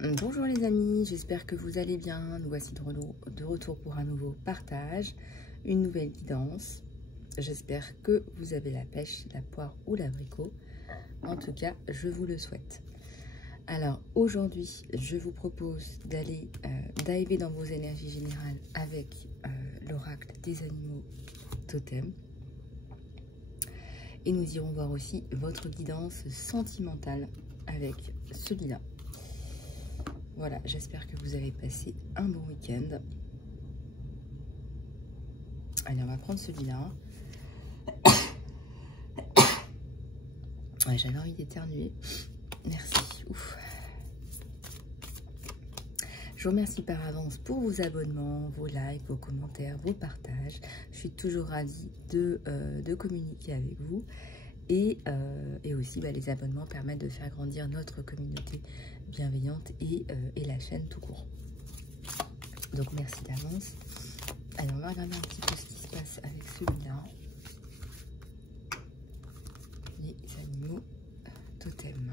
Bonjour les amis, j'espère que vous allez bien. Nous voici de retour pour un nouveau partage, une nouvelle guidance. J'espère que vous avez la pêche, la poire ou l'abricot. En tout cas, je vous le souhaite. Alors aujourd'hui, je vous propose d'aller diver dans vos énergies générales avec l'oracle des animaux totems. Et nous irons voir aussi votre guidance sentimentale avec celui-là. Voilà, j'espère que vous avez passé un bon week-end. Allez, on va prendre celui-là. Ouais, j'avais envie d'éternuer. Merci. Ouf. Je vous remercie par avance pour vos abonnements, vos likes, vos commentaires, vos partages. Je suis toujours ravie de communiquer avec vous. Et aussi, les abonnements permettent de faire grandir notre communauté bienveillante et la chaîne tout court. Donc, merci d'avance. Allez, on va regarder un petit peu ce qui se passe avec celui-là. Les animaux totems.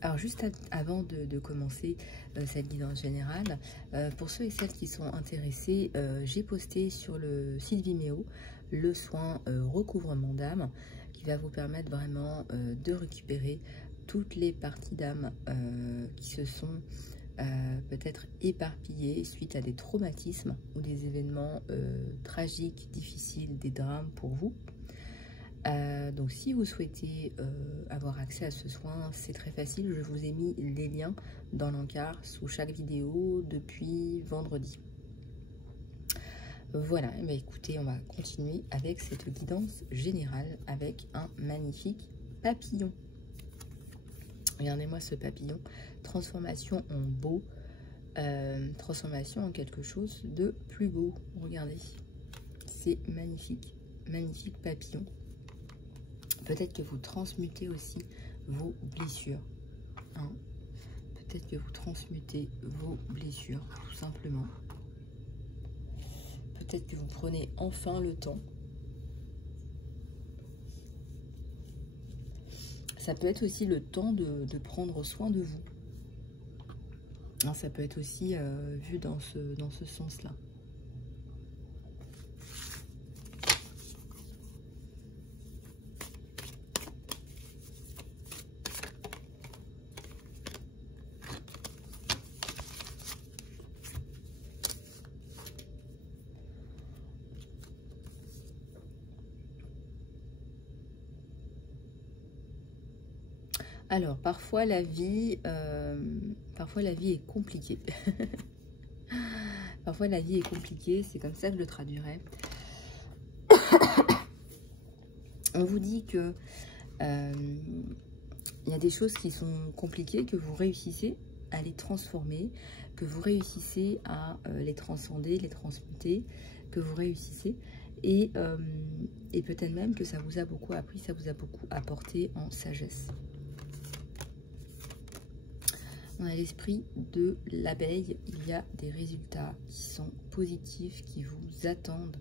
Alors, juste avant de commencer cette guidance générale, pour ceux et celles qui sont intéressés, j'ai posté sur le site Vimeo le soin recouvrement d'âme qui va vous permettre vraiment de récupérer toutes les parties d'âme qui se sont peut-être éparpillées suite à des traumatismes ou des événements tragiques, difficiles, des drames pour vous. Donc si vous souhaitez avoir accès à ce soin, c'est très facile, je vous ai mis les liens dans l'encart sous chaque vidéo depuis vendredi. Voilà, et écoutez, on va continuer avec cette guidance générale avec un magnifique papillon. Regardez-moi ce papillon, transformation en beau, transformation en quelque chose de plus beau. Regardez, c'est magnifique, magnifique papillon. Peut-être que vous transmutez aussi vos blessures. Hein. Peut-être que vous transmutez vos blessures, tout simplement. Peut-être que vous prenez enfin le temps. Ça peut être aussi le temps de prendre soin de vous. Hein, ça peut être aussi vu dans ce sens-là. Alors, parfois la vie est compliquée. Parfois la vie est compliquée, c'est comme ça que je le traduirais. On vous dit que il y a des choses qui sont compliquées, que vous réussissez à les transformer, que vous réussissez à les transcender, les transmuter, que vous réussissez. Et peut-être même que ça vous a beaucoup appris, ça vous a beaucoup apporté en sagesse. On a l'esprit de l'abeille, il y a des résultats qui sont positifs, qui vous attendent,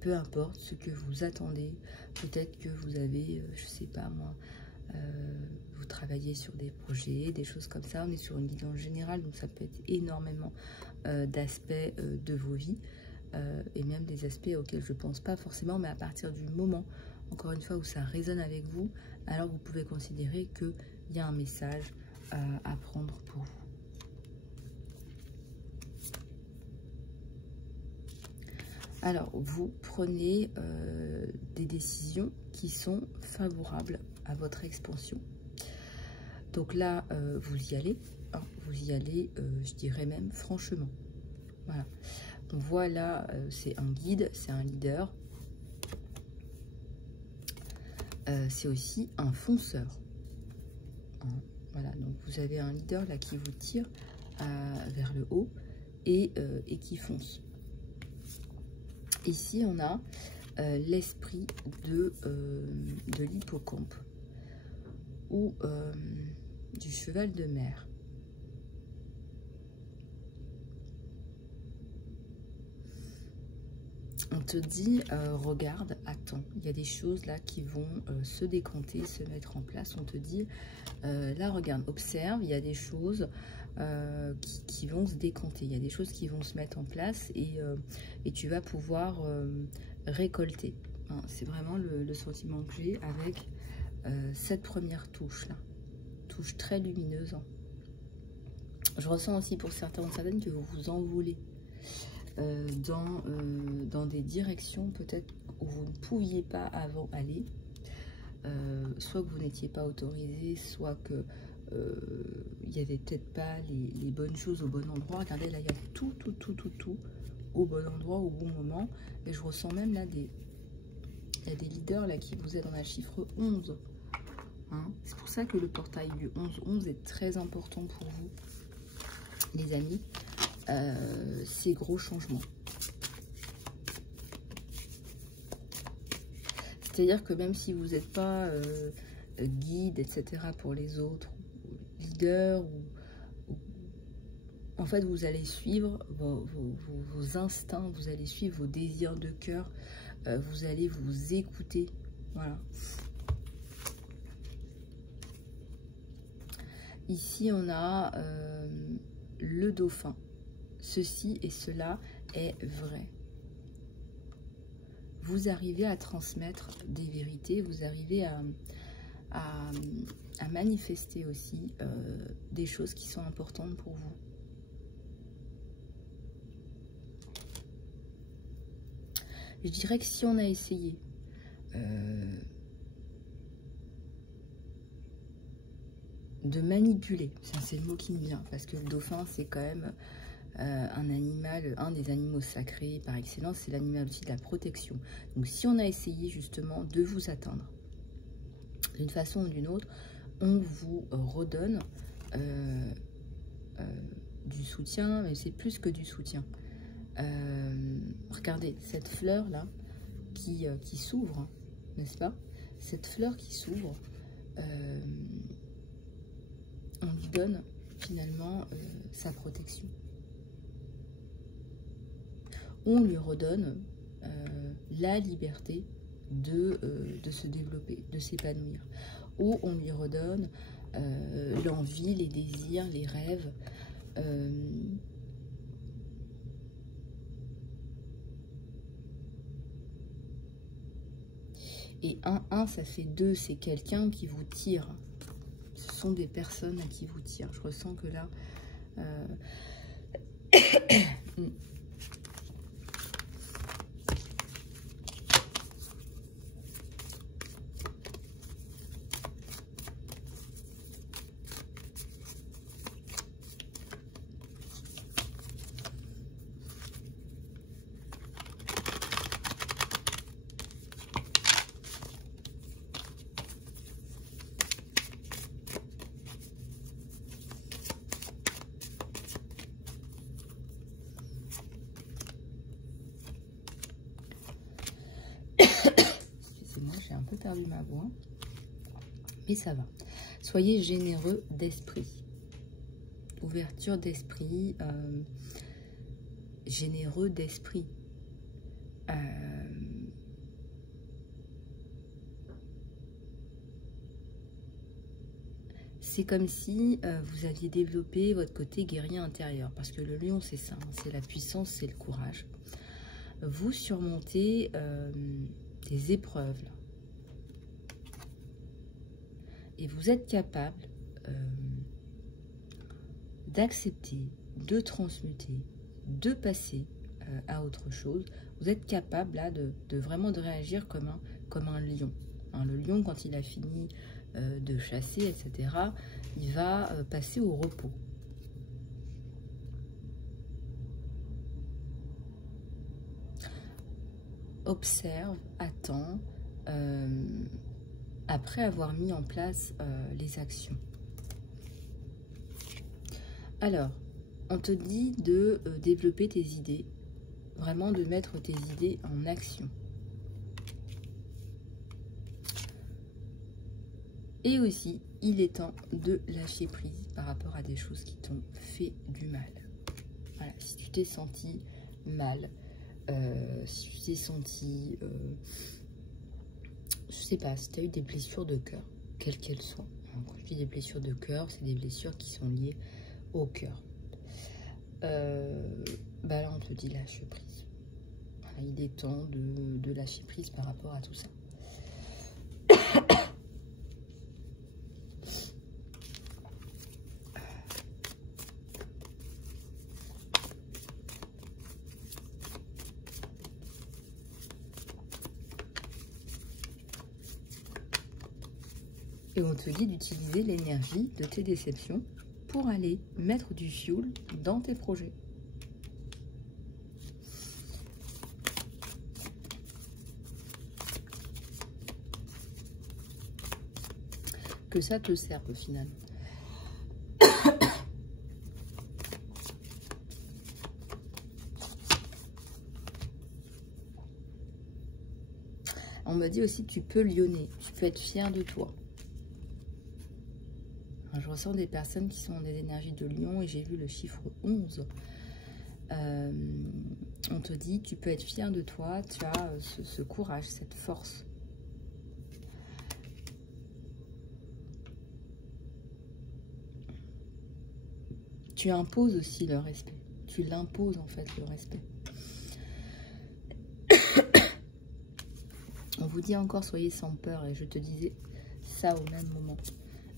peu importe ce que vous attendez. Peut-être que vous avez, je sais pas moi, vous travaillez sur des projets, des choses comme ça. On est sur une guidance générale, donc ça peut être énormément d'aspects de vos vies, et même des aspects auxquels je ne pense pas forcément, mais à partir du moment, encore une fois, où ça résonne avec vous, alors vous pouvez considérer qu'il y a un message à prendre pour vous. Alors, vous prenez des décisions qui sont favorables à votre expansion. Donc là, vous y allez. Hein, vous y allez, je dirais même franchement. Voilà. On voit là, c'est un guide, c'est un leader. C'est aussi un fonceur. Hein. Voilà, donc vous avez un leader là qui vous tire vers le haut et qui fonce. Ici, on a l'esprit de l'hippocampe ou du cheval de mer. On te dit, regarde à attends. Il y a des choses là qui vont se décanter, se mettre en place. On te dit, là regarde, observe, il y a des choses qui vont se décanter. Il y a des choses qui vont se mettre en place et tu vas pouvoir récolter. Hein, c'est vraiment le sentiment que j'ai avec cette première touche là. Touche très lumineuse. Hein. Je ressens aussi pour certains ou certaines que vous vous envolez dans des directions peut-être où vous ne pouviez pas avant aller, soit que vous n'étiez pas autorisé, soit que il n'y avait peut-être pas les bonnes choses au bon endroit. Regardez là, il y a tout au bon endroit, au bon moment, et je ressens même là il y a des leaders là qui vous aident dans la chiffre 11. Hein, c'est pour ça que le portail du 11-11 est très important pour vous, les amis. Ces gros changements. C'est-à-dire que même si vous n'êtes pas guide, etc. pour les autres, leader, en fait vous allez suivre vos instincts, vous allez suivre vos désirs de cœur, vous allez vous écouter. Voilà. Ici on a le dauphin. Ceci et cela est vrai. Vous arrivez à transmettre des vérités, vous arrivez à manifester aussi des choses qui sont importantes pour vous. Je dirais que si on a essayé de manipuler, c'est le mot qui me vient, parce que le dauphin c'est quand même un animal, un des animaux sacrés par excellence, c'est l'animal aussi de la protection. Donc si on a essayé justement de vous atteindre d'une façon ou d'une autre, on vous redonne du soutien, mais c'est plus que du soutien. Regardez cette fleur là qui s'ouvre, hein, n'est-ce pas? Cette fleur qui s'ouvre, on lui donne finalement sa protection. On lui redonne la liberté de se développer, de s'épanouir. Ou on lui redonne l'envie, les désirs, les rêves. Et 1, ça fait 2, c'est quelqu'un qui vous tire. Ce sont des personnes à qui vous tirent. Je ressens que là... Excusez-moi, j'ai un peu perdu ma voix, mais ça va. Soyez généreux d'esprit. Ouverture d'esprit, généreux d'esprit. C'est comme si vous aviez développé votre côté guerrier intérieur, parce que le lion, c'est ça, hein, c'est la puissance, c'est le courage. Vous surmontez des épreuves, là. Et vous êtes capable d'accepter, de transmuter, de passer à autre chose. Vous êtes capable là de vraiment de réagir comme un lion. Hein, le lion, quand il a fini de chasser, etc., il va passer au repos. Observe, attends, après avoir mis en place les actions. Alors, on te dit de développer tes idées, vraiment de mettre tes idées en action. Et aussi, il est temps de lâcher prise par rapport à des choses qui t'ont fait du mal. Voilà, si tu t'es senti mal, si tu t'es senti je sais pas, si tu as eu des blessures de cœur, quelles qu'elles soient. Quand je dis des blessures de cœur, c'est des blessures qui sont liées au cœur. Bah là, on te dit lâche prise. Voilà, il est temps de lâcher prise par rapport à tout ça. Et on te dit d'utiliser l'énergie de tes déceptions pour aller mettre du fioul dans tes projets. Que ça te serve au final. On me dit aussi que tu peux lyonner, tu peux être fier de toi. Je ressens des personnes qui sont dans des énergies de lion et j'ai vu le chiffre 11. On te dit, tu peux être fier de toi, tu as ce courage, cette force. Tu imposes aussi le respect. Tu l'imposes en fait, le respect. On vous dit encore, soyez sans peur. Et je te disais ça au même moment.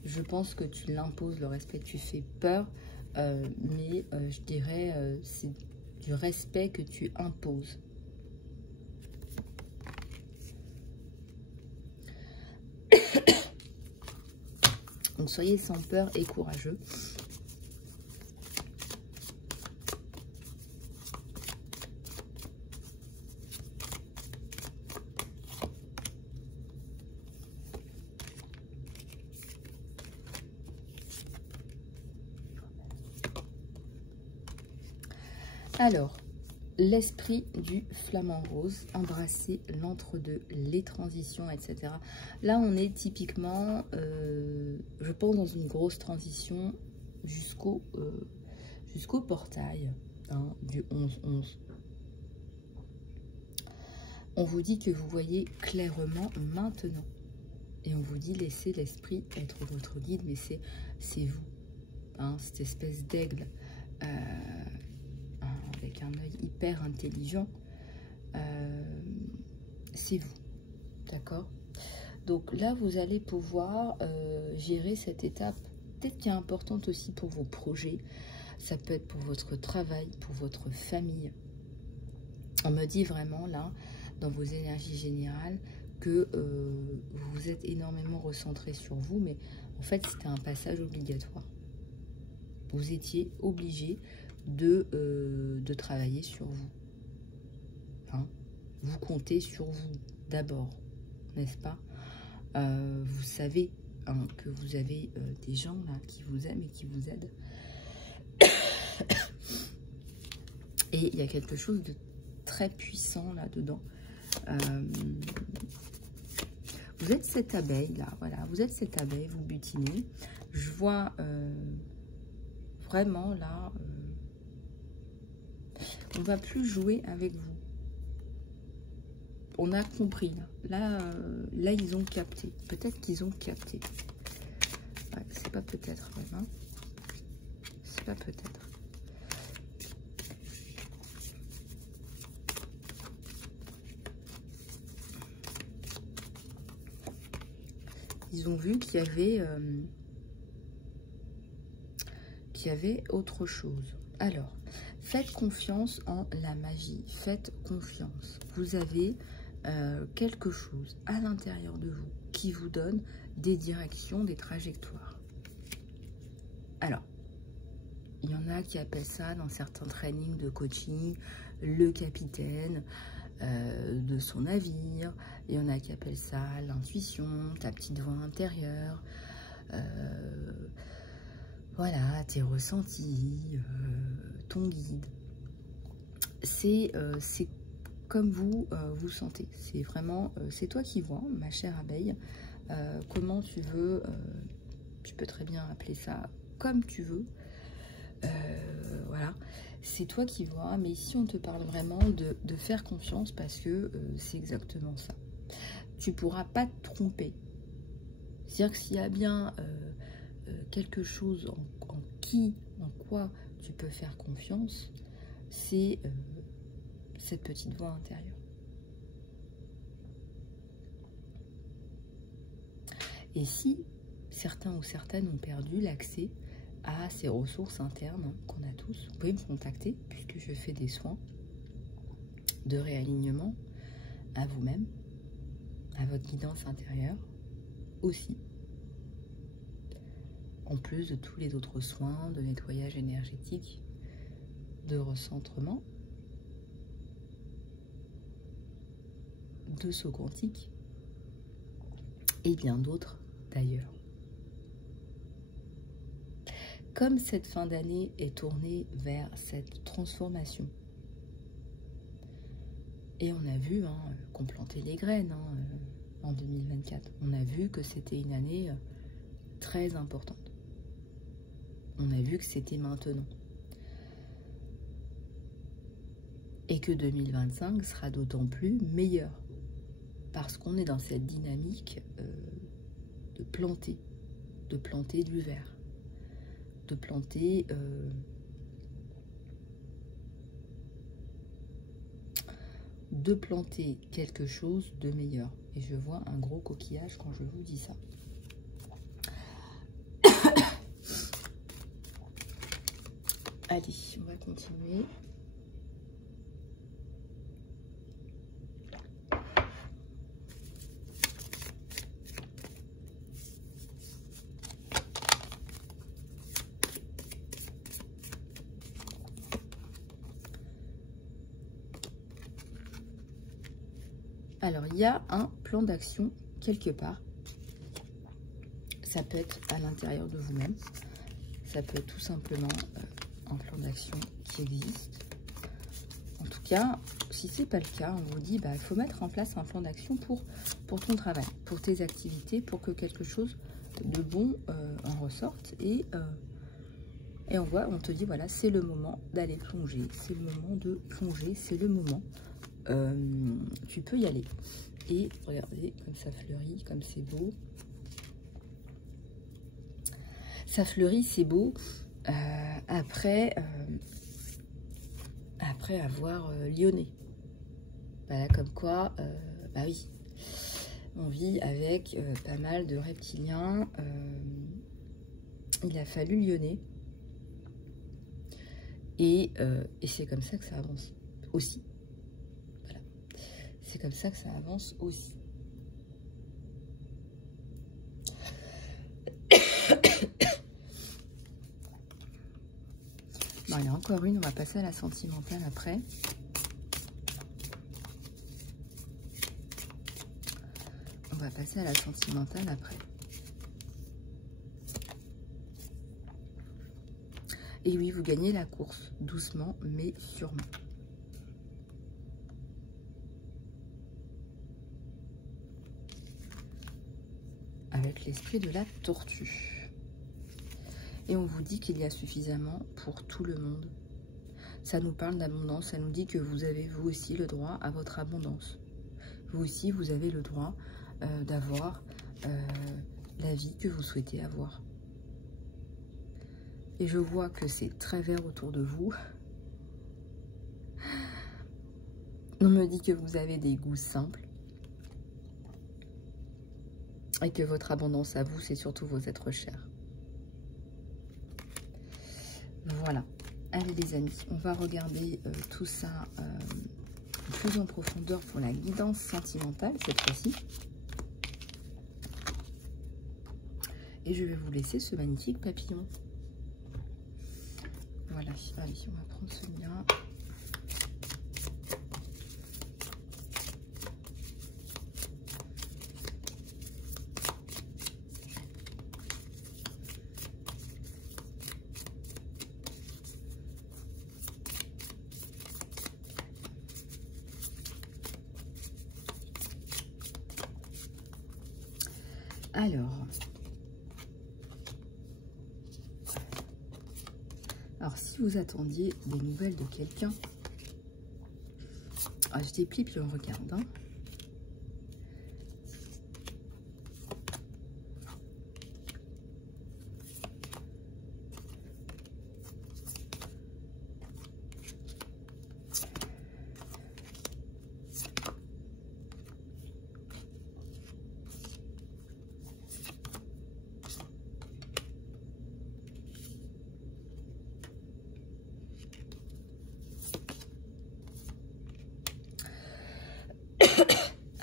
Je pense que tu l'imposes, le respect. Tu fais peur, mais je dirais, c'est du respect que tu imposes. Donc, soyez sans peur et courageux. Alors, l'esprit du flamant rose, embrasser l'entre-deux, les transitions, etc. Là, on est typiquement, je pense, dans une grosse transition jusqu'au portail hein, du 11-11. On vous dit que vous voyez clairement maintenant. Et on vous dit, laissez l'esprit être votre guide, mais c'est vous, hein, cette espèce d'aigle. Avec un œil hyper intelligent, c'est vous, d'accord? Donc là, vous allez pouvoir gérer cette étape, peut-être qui est importante aussi pour vos projets. Ça peut être pour votre travail, pour votre famille. On me dit vraiment là, dans vos énergies générales, que vous êtes énormément recentré sur vous, mais en fait, c'était un passage obligatoire. Vous étiez obligé de travailler sur vous. Hein? Vous comptez sur vous d'abord, n'est-ce pas? Vous savez hein, que vous avez des gens là qui vous aiment et qui vous aident. Et il y a quelque chose de très puissant là-dedans. Vous êtes cette abeille là, voilà, vous êtes cette abeille, vous butinez. Je vois vraiment là... on va plus jouer avec vous. On a compris. Là, ils ont capté. Peut-être qu'ils ont capté. Ouais, c'est pas peut-être même. Hein. C'est pas peut-être. Ils ont vu qu'il y avait autre chose. Alors, faites confiance en la magie. Faites confiance. Vous avez quelque chose à l'intérieur de vous qui vous donne des directions, des trajectoires. Alors, il y en a qui appellent ça dans certains trainings de coaching le capitaine de son navire. Il y en a qui appellent ça l'intuition, ta petite voix intérieure. Voilà, tes ressentis, ton guide. C'est comme vous vous sentez. C'est vraiment, c'est toi qui vois, ma chère abeille, comment tu veux, tu peux très bien appeler ça comme tu veux. Voilà, c'est toi qui vois, mais ici on te parle vraiment de faire confiance parce que c'est exactement ça. tu pourras pas te tromper. C'est-à-dire que s'il y a bien quelque chose en quoi tu peux faire confiance, c'est cette petite voix intérieure. Et si certains ou certaines ont perdu l'accès à ces ressources internes qu'on a tous, vous pouvez me contacter puisque je fais des soins de réalignement à vous-même, à votre guidance intérieure aussi, en plus de tous les autres soins de nettoyage énergétique, de recentrement, de saut quantique et bien d'autres d'ailleurs. Comme cette fin d'année est tournée vers cette transformation, et on a vu qu'on plantait les graines en 2024, on a vu que c'était une année très importante. On a vu que c'était maintenant. Et que 2025 sera d'autant plus meilleur. Parce qu'on est dans cette dynamique de planter du verre. De planter quelque chose de meilleur. Et je vois un gros coquillage quand je vous dis ça. Allez, on va continuer. Alors, il y a un plan d'action quelque part. Ça peut être à l'intérieur de vous-même. Ça peut être tout simplement un plan d'action qui existe. En tout cas, si ce n'est pas le cas, on vous dit il faut mettre en place un plan d'action pour ton travail, pour tes activités, pour que quelque chose de bon en ressorte. Et on te dit, voilà, c'est le moment d'aller plonger. C'est le moment de plonger, c'est le moment. Tu peux y aller. Et regardez, comme ça fleurit, comme c'est beau. Ça fleurit, c'est beau. Après avoir lyonné. Voilà, comme quoi, bah oui, on vit avec pas mal de reptiliens. Il a fallu lyonner. Et c'est comme ça que ça avance aussi. Voilà. C'est comme ça que ça avance aussi. Bon, il y en a encore une, on va passer à la sentimentale après. On va passer à la sentimentale après. Et oui, vous gagnez la course, doucement mais sûrement. Avec l'esprit de la tortue. Et on vous dit qu'il y a suffisamment pour tout le monde. Ça nous parle d'abondance, ça nous dit que vous avez vous aussi le droit à votre abondance. Vous aussi, vous avez le droit d'avoir la vie que vous souhaitez avoir. Et je vois que c'est très vert autour de vous. On me dit que vous avez des goûts simples. Et que votre abondance à vous, c'est surtout vos êtres chers. Voilà. Allez les amis, on va regarder tout ça plus en profondeur pour la guidance sentimentale cette fois-ci. Et je vais vous laisser ce magnifique papillon. Voilà, allez, on va prendre celui-là. Alors, si vous attendiez des nouvelles de quelqu'un, je déplie puis on regarde.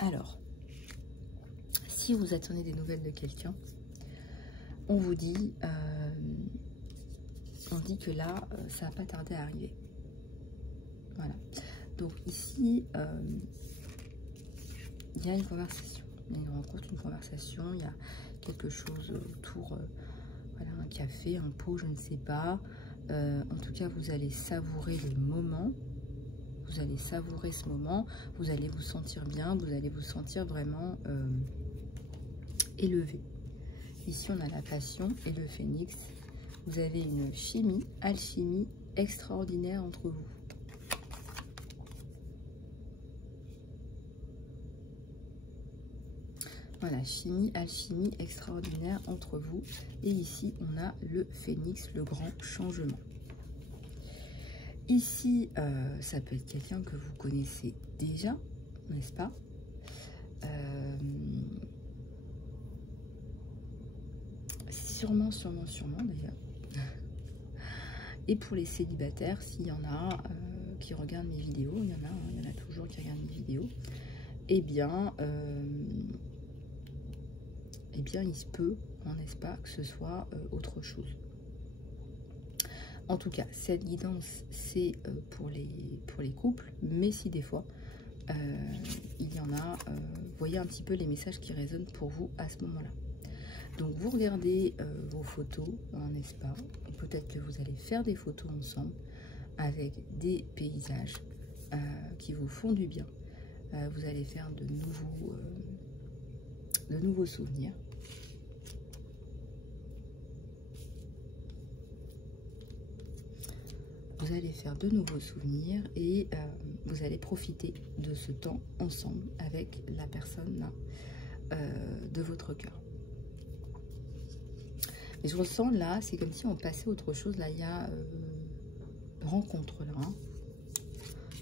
Alors, si vous attendez des nouvelles de quelqu'un, on vous dit, que là, ça va pas tarder à arriver. Voilà. Donc ici, il y a une conversation, il y a une rencontre, une conversation, il y a quelque chose autour, voilà, un café, un pot, je ne sais pas. En tout cas, vous allez savourer le moment. Vous allez savourer ce moment. Vous allez vous sentir bien. Vous allez vous sentir vraiment élevé. Ici, on a la passion et le phénix. Vous avez une chimie, alchimie extraordinaire entre vous. Voilà, chimie, alchimie extraordinaire entre vous. Et ici, on a le phénix, le grand changement. Ici, ça peut être quelqu'un que vous connaissez déjà, n'est-ce pas? Sûrement d'ailleurs. Et pour les célibataires, s'il y en a qui regardent mes vidéos, il y en a toujours qui regardent mes vidéos, eh bien, il se peut, n'est-ce pas, que ce soit autre chose. En tout cas, cette guidance, c'est pour les couples, mais si des fois, il y en a, voyez un petit peu les messages qui résonnent pour vous à ce moment-là. Donc, vous regardez vos photos, n'est-ce pas? Peut-être que vous allez faire des photos ensemble avec des paysages qui vous font du bien. Vous allez faire de nouveaux souvenirs. Vous allez faire de nouveaux souvenirs et vous allez profiter de ce temps ensemble avec la personne là, de votre cœur. Et je ressens là, c'est comme si on passait à autre chose. Là, il y a rencontre là. Hein.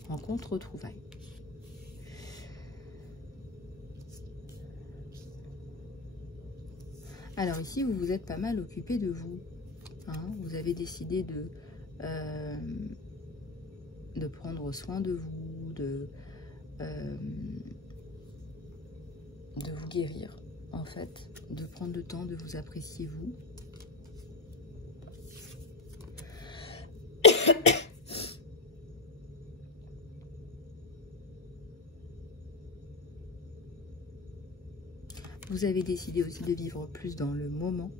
Rencontre, retrouvailles. Alors ici, vous vous êtes pas mal occupé de vous. Hein. Vous avez décidé de prendre soin de vous, de vous guérir, en fait, de prendre le temps de vous apprécier vous. Vous avez décidé aussi de vivre plus dans le moment,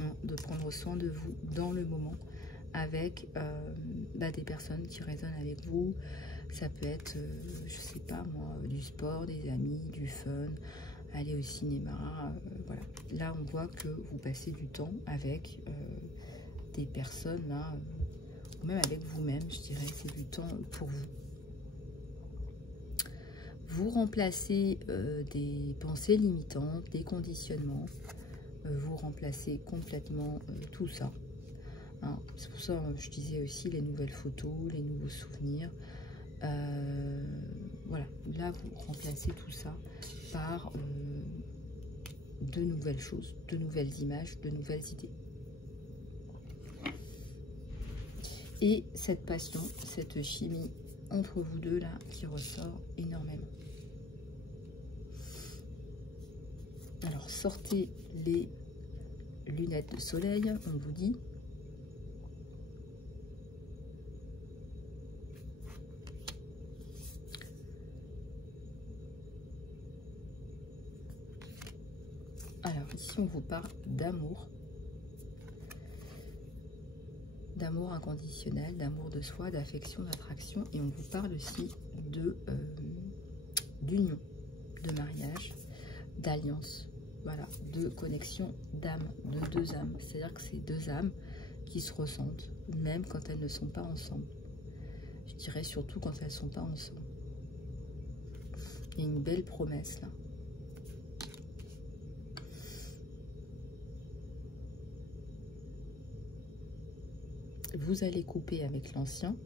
hein, de prendre soin de vous dans le moment, avec des personnes qui résonnent avec vous. Ça peut être, je sais pas moi, du sport, des amis, du fun, aller au cinéma, voilà. Là, on voit que vous passez du temps avec des personnes, là, ou même avec vous-même, je dirais, c'est du temps pour vous. Vous remplacez des pensées limitantes, des conditionnements, vous remplacez complètement tout ça. Hein, c'est pour ça que je disais aussi les nouvelles photos, les nouveaux souvenirs. Voilà, là vous remplacez tout ça par de nouvelles choses, de nouvelles images, de nouvelles idées. Et cette passion, cette chimie entre vous deux là qui ressort énormément. Alors sortez les lunettes de soleil, on vous dit. Alors ici on vous parle d'amour. D'amour inconditionnel, d'amour de soi, d'affection, d'attraction. Et on vous parle aussi d'union, de mariage, d'alliance. Voilà, de connexion d'âme, de deux âmes. C'est-à-dire que c'est deux âmes qui se ressentent, même quand elles ne sont pas ensemble. Je dirais surtout quand elles ne sont pas ensemble. Il y a une belle promesse là. Vous allez couper avec l'ancien.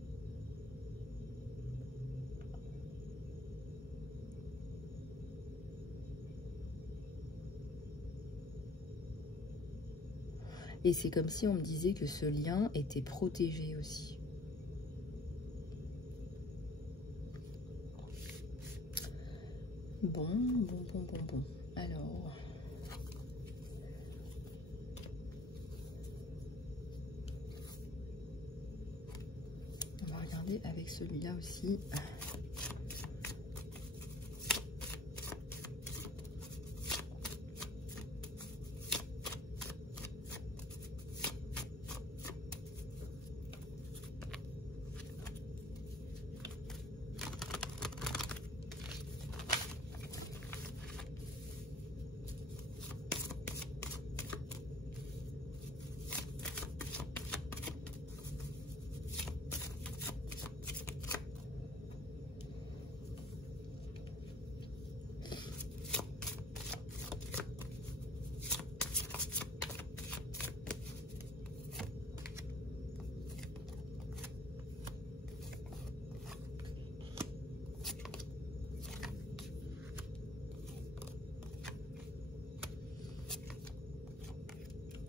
Et c'est comme si on me disait que ce lien était protégé aussi. Bon. Alors, on va regarder avec celui-là aussi.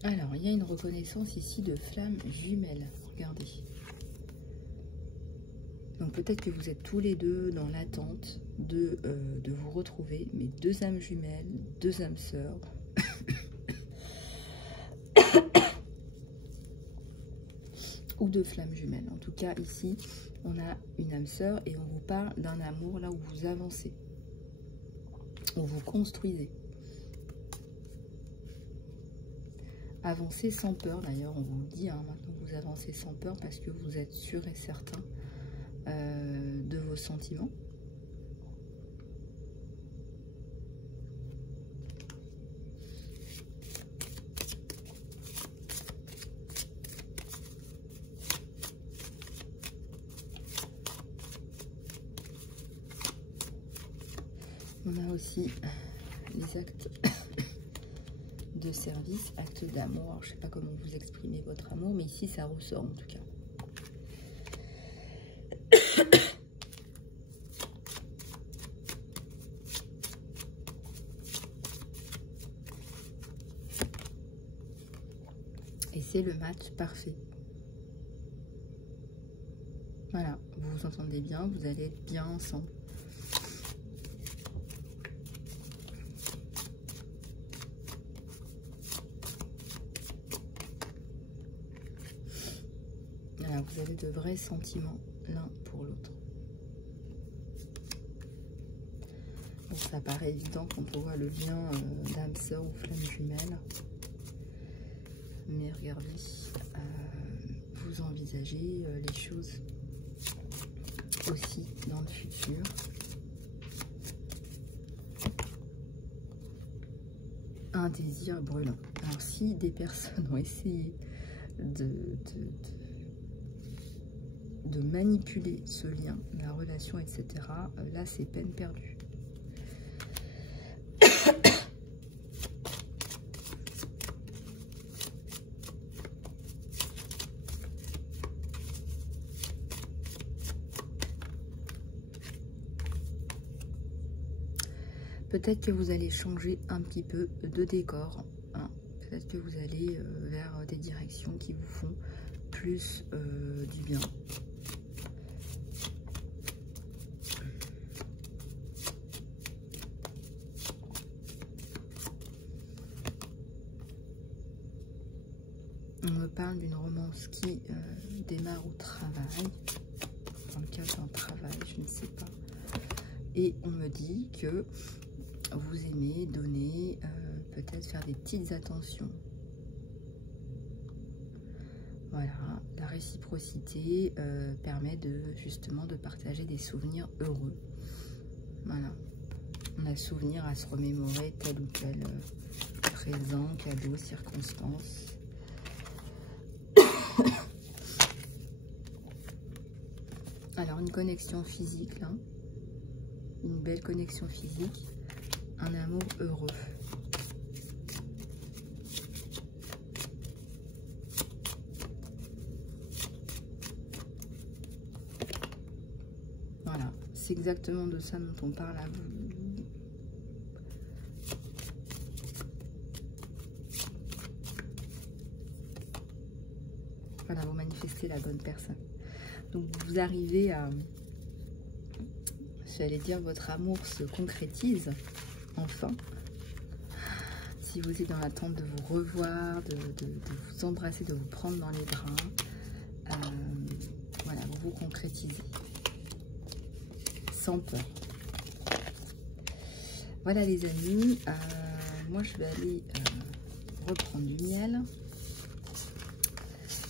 Alors, il y a une reconnaissance ici de flammes jumelles. Regardez. Donc, peut-être que vous êtes tous les deux dans l'attente de vous retrouver. Mais deux âmes jumelles, deux âmes sœurs. Ou deux flammes jumelles. En tout cas, ici, on a une âme sœur et on vous parle d'un amour là où vous avancez. Où vous construisez. Avancez sans peur, d'ailleurs, on vous le dit, hein, maintenant vous avancez sans peur parce que vous êtes sûr et certain de vos sentiments. On a aussi les actes de service, acte d'amour. Je ne sais pas comment vous exprimez votre amour, mais ici ça ressort en tout cas. Et c'est le match parfait. Voilà, vous vous entendez bien, vous allez être bien ensemble. Voilà, vous avez de vrais sentiments l'un pour l'autre. Bon, ça paraît évident quand on voit le lien d'âme sœur ou flamme jumelle. Mais regardez, vous envisagez les choses aussi dans le futur. Un désir brûlant. Alors si des personnes ont essayé de manipuler ce lien, la relation, etc., là c'est peine perdue. Peut-être que vous allez changer un petit peu de décor, hein. Peut-être que vous allez vers des directions qui vous font plus du bien. On me parle d'une romance qui démarre au travail, dans le cadre d'un travail, je ne sais pas. Et on me dit que vous aimez donner, peut-être faire des petites attentions. Voilà, la réciprocité permet justement de partager des souvenirs heureux. Voilà, on a souvenir à se remémorer tel ou tel présent, cadeau, circonstance. Alors une connexion physique là, une belle connexion physique, un amour heureux. Voilà, c'est exactement de ça dont on parle à vous. Voilà, vous manifestez la bonne personne. Donc vous arrivez j'allais dire, votre amour se concrétise, enfin. Si vous êtes dans l'attente de vous revoir, de vous embrasser, de vous prendre dans les bras, voilà, vous vous concrétisez. Sans peur. Voilà les amis, moi je vais aller reprendre du miel.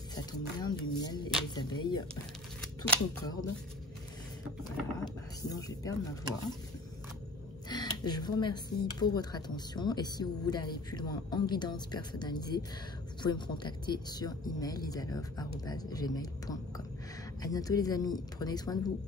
Ça tombe bien, du miel et les abeilles, tout concorde. Voilà, sinon je vais perdre ma voix. Je vous remercie pour votre attention et si vous voulez aller plus loin en guidance personnalisée, vous pouvez me contacter sur email lisalove@gmail.com. À bientôt les amis, prenez soin de vous.